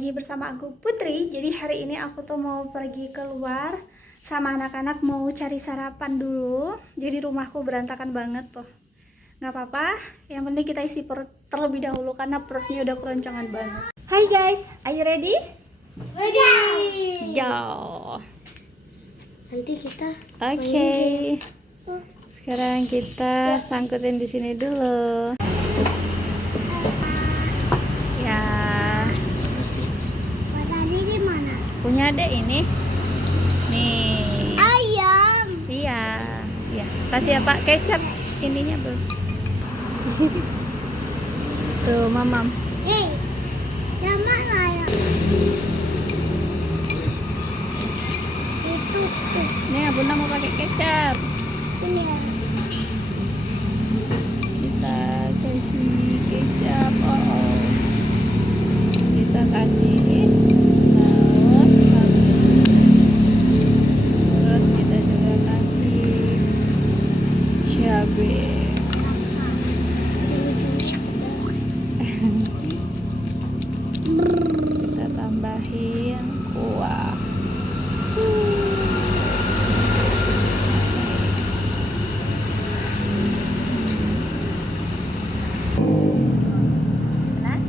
lagi bersama aku Putri. Jadi hari ini aku tuh mau pergi keluar sama anak-anak, mau cari sarapan dulu. Jadi rumahku berantakan banget tuh. Nggak apa-apa, yang penting kita isi perut terlebih dahulu karena perutnya udah keroncongan banget. Hai guys, are you ready? Ready. Yo. Nanti kita Oke. Sekarang kita sangkutin di sini dulu. Ya. tadi di mana? Punya adek ini. Nih. Ayam. Iya. Iya. Kasih ya Pak kecap ininya belum. Tuh, mamam. Hei, yang mana ayam? Itu tuh. Nih, Bunda mau pakai kecap. Ini ya. Kita kasih kecap. Oh. Kita kasih saus cabai. Terus kita juga kasih cabai. Asam. Kita tambahin kuah. Nah,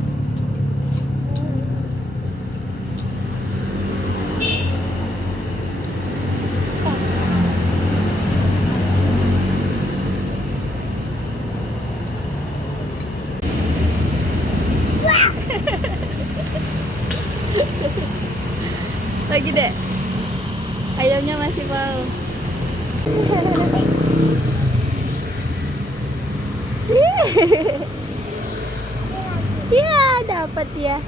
lagi deh. Ayamnya masih mau. Iya, dapat ya.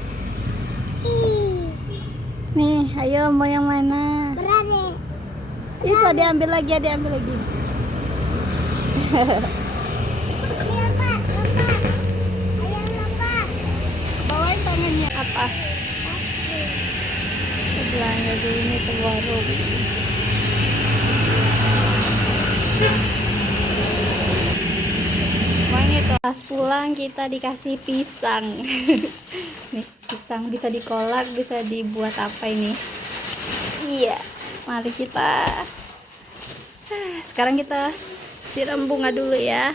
Nih, ayo mau yang mana? Berani. Itu diambil lagi, diambil lagi. Lembat. Ayam lembat. Bawain tangannya apa? Sebelahnya dulu ini ke warung. Emang itu pas pulang kita dikasih pisang. Nih, pisang bisa dikolak, bisa dibuat apa ini? Iya, mari kita. Sekarang kita siram bunga dulu ya.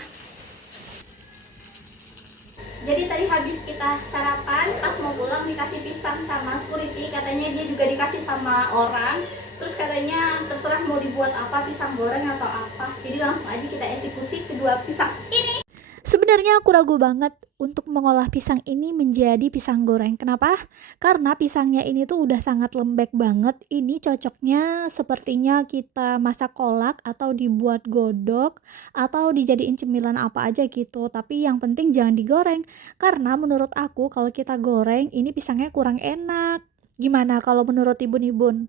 Jadi tadi habis kita sarapan, pas mau pulang dikasih pisang sama security, katanya dia juga dikasih sama orang. Terus katanya terserah mau dibuat apa, pisang goreng atau apa. Jadi langsung aja kita eksekusi kedua pisang ini. Sebenarnya aku ragu banget untuk mengolah pisang ini menjadi pisang goreng. Kenapa? Karena pisangnya ini tuh udah sangat lembek banget. Ini cocoknya sepertinya kita masak kolak atau dibuat godok atau dijadiin cemilan apa aja gitu. Tapi yang penting jangan digoreng. Karena menurut aku kalau kita goreng ini pisangnya kurang enak. Gimana kalau menurut Ibun-Ibun?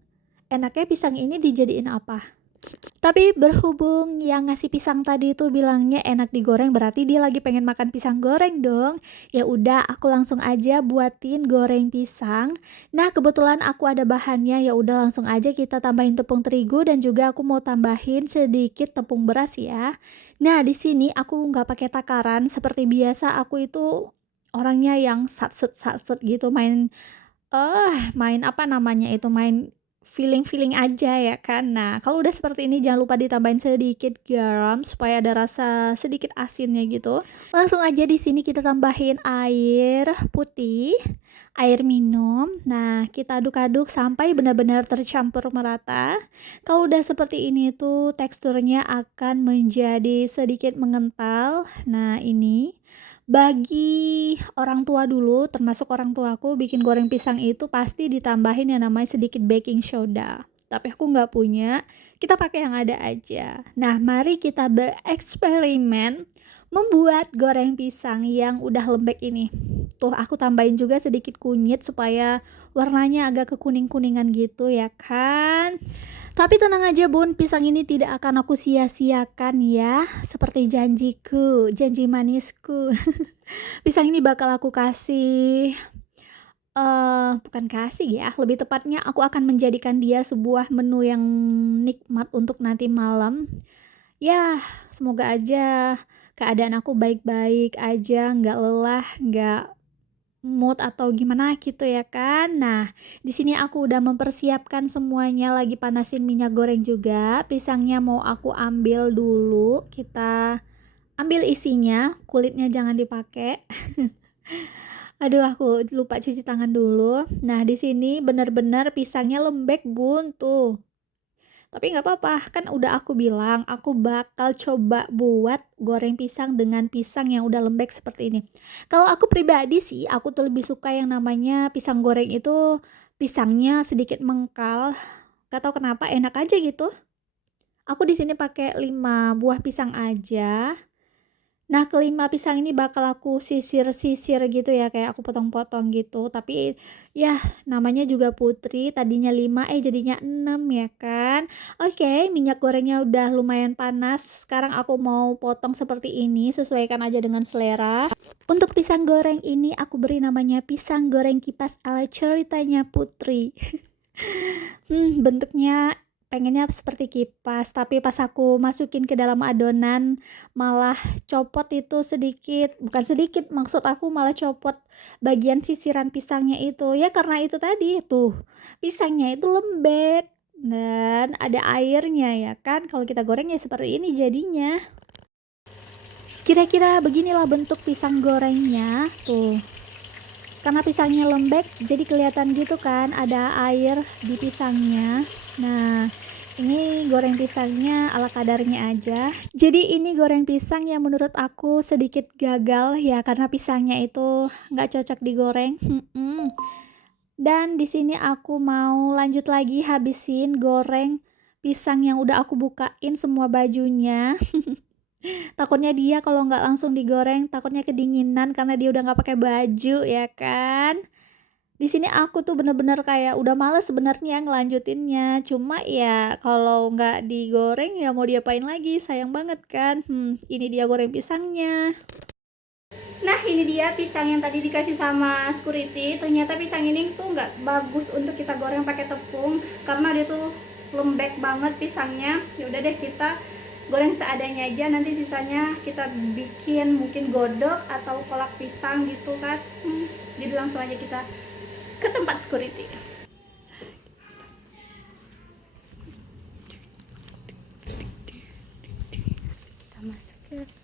Enaknya pisang ini dijadiin apa? Tapi berhubung yang ngasih pisang tadi itu bilangnya enak digoreng, berarti dia lagi pengen makan pisang goreng dong. Ya udah, aku langsung aja buatin goreng pisang. Nah, kebetulan aku ada bahannya, ya udah langsung aja kita tambahin tepung terigu dan juga aku mau tambahin sedikit tepung beras ya. Nah, di sini aku nggak pakai takaran seperti biasa. Aku itu orangnya yang satset gitu, main apa namanya itu, main feeling aja ya kan. Nah, kalau udah seperti ini jangan lupa ditambahin sedikit garam supaya ada rasa sedikit asinnya gitu. Langsung aja di sini kita tambahin air putih, air minum. Nah, kita aduk-aduk sampai benar-benar tercampur merata. Kalau udah seperti ini tuh teksturnya akan menjadi sedikit mengental. Nah, ini bagi orang tua dulu, termasuk orang tuaku, bikin goreng pisang itu pasti ditambahin yang namanya sedikit baking soda. Tapi aku nggak punya, kita pakai yang ada aja. Nah, mari kita bereksperimen membuat goreng pisang yang udah lembek ini. Tuh, aku tambahin juga sedikit kunyit supaya warnanya agak kekuning-kuningan gitu ya kan. Tapi tenang aja bun, pisang ini tidak akan aku sia-siakan ya. Seperti janjiku, janji manisku. Pisang ini bakal aku kasih, bukan kasih ya, lebih tepatnya aku akan menjadikan dia sebuah menu yang nikmat untuk nanti malam. Ya, semoga aja keadaan aku baik-baik aja, nggak lelah, nggak mood atau gimana gitu ya kan. Nah, di sini aku udah mempersiapkan semuanya, lagi panasin minyak goreng juga. Pisangnya mau aku ambil dulu. Kita ambil isinya, kulitnya jangan dipakai. Aduh, aku lupa cuci tangan dulu. Nah, di sini bener-bener pisangnya lembek, Bun, tuh. Tapi nggak apa-apa, kan udah aku bilang, aku bakal coba buat goreng pisang dengan pisang yang udah lembek seperti ini. Kalau aku pribadi sih, aku tuh lebih suka yang namanya pisang goreng itu pisangnya sedikit mengkal. Gak tahu kenapa, enak aja gitu. Aku di sini pakai 5 buah pisang aja. Nah, kelima pisang ini bakal aku sisir-sisir gitu ya, kayak aku potong-potong gitu. Tapi ya namanya juga putri, tadinya 5 jadinya 6 ya kan. Oke, minyak gorengnya udah lumayan panas. Sekarang aku mau potong seperti ini, sesuaikan aja dengan selera. Untuk pisang goreng ini aku beri namanya pisang goreng kipas ala ceritanya Putri. Bentuknya pengennya seperti kipas, tapi pas aku masukin ke dalam adonan malah copot itu sedikit, bukan sedikit, maksud aku malah copot bagian sisiran pisangnya itu. Ya karena itu tadi tuh, pisangnya itu lembek dan ada airnya ya kan. Kalau kita goreng ya seperti ini jadinya. Kira-kira beginilah bentuk pisang gorengnya tuh. Karena pisangnya lembek, jadi kelihatan gitu kan ada air di pisangnya. Nah, ini goreng pisangnya ala kadarnya aja. Jadi ini goreng pisang yang menurut aku sedikit gagal ya karena pisangnya itu nggak cocok digoreng. Dan di sini aku mau lanjut lagi habisin goreng pisang yang udah aku bukain semua bajunya. Takutnya dia kalau nggak langsung digoreng, takutnya kedinginan karena dia udah nggak pakai baju ya kan. Di sini aku tuh bener-bener kayak udah males sebenarnya ngelanjutinnya. Cuma ya kalau nggak digoreng ya mau diapain lagi, sayang banget kan. Ini dia goreng pisangnya. Nah, ini dia pisang yang tadi dikasih sama security. Ternyata pisang ini tuh nggak bagus untuk kita goreng pakai tepung karena dia tuh lembek banget pisangnya. Ya udah deh, kita goreng seadanya aja, nanti sisanya kita bikin mungkin godok atau kolak pisang gitu kan. Jadi langsung aja kita ke tempat security. Kita masukin.